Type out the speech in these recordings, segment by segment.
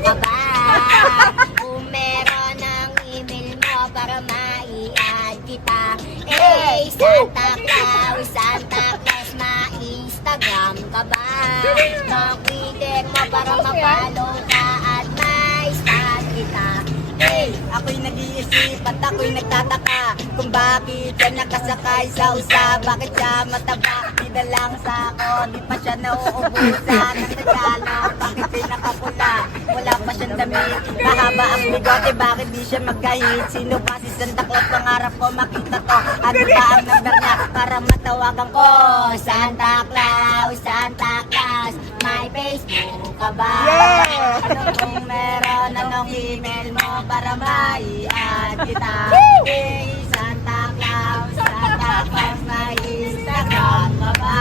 ka ba? Kung meron ng email mo para mai-add kita. Hey, Santa Claus, ma-Instagram ka ba? Mag-Twitter mo para ma-follow ka at ma-stan kita. Hey, ako'y nag-iisip at ako'y nagtataka kung bakit siya nakasakay sa usa. Bakit siya mataba? Di na lang sa ako, di pa siya nauubusan ng regalo. Bakit pinakapula? Wala pa siyang damit. Mahaba ang bigote, bakit di siya magkahit? Sino ba si Santa Claus? Pangarap ko makita to. Ano ba ang number niya para matawagan ko? Santa Claus, may Facebook ka ba? Ano kung meron, anong email mo para mai-add kita? Hey, Santa Claus, may Instagram ka ba?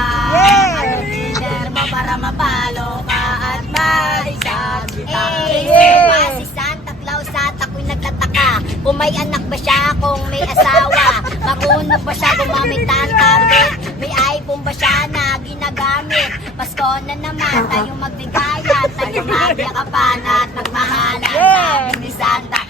Ano Twitter mo para mapalo ka at mai-add kita? Sino ba si Santa Claus at ako'y nagtataka kung may anak ba siya, kung may asawa, marunong ba siya gumamit ng tablet, may iPhone ba siya na ginagamit? Pasko na naman, tayong magbigayan, tayong magyakapan at magmahalan. Sabi ni Santa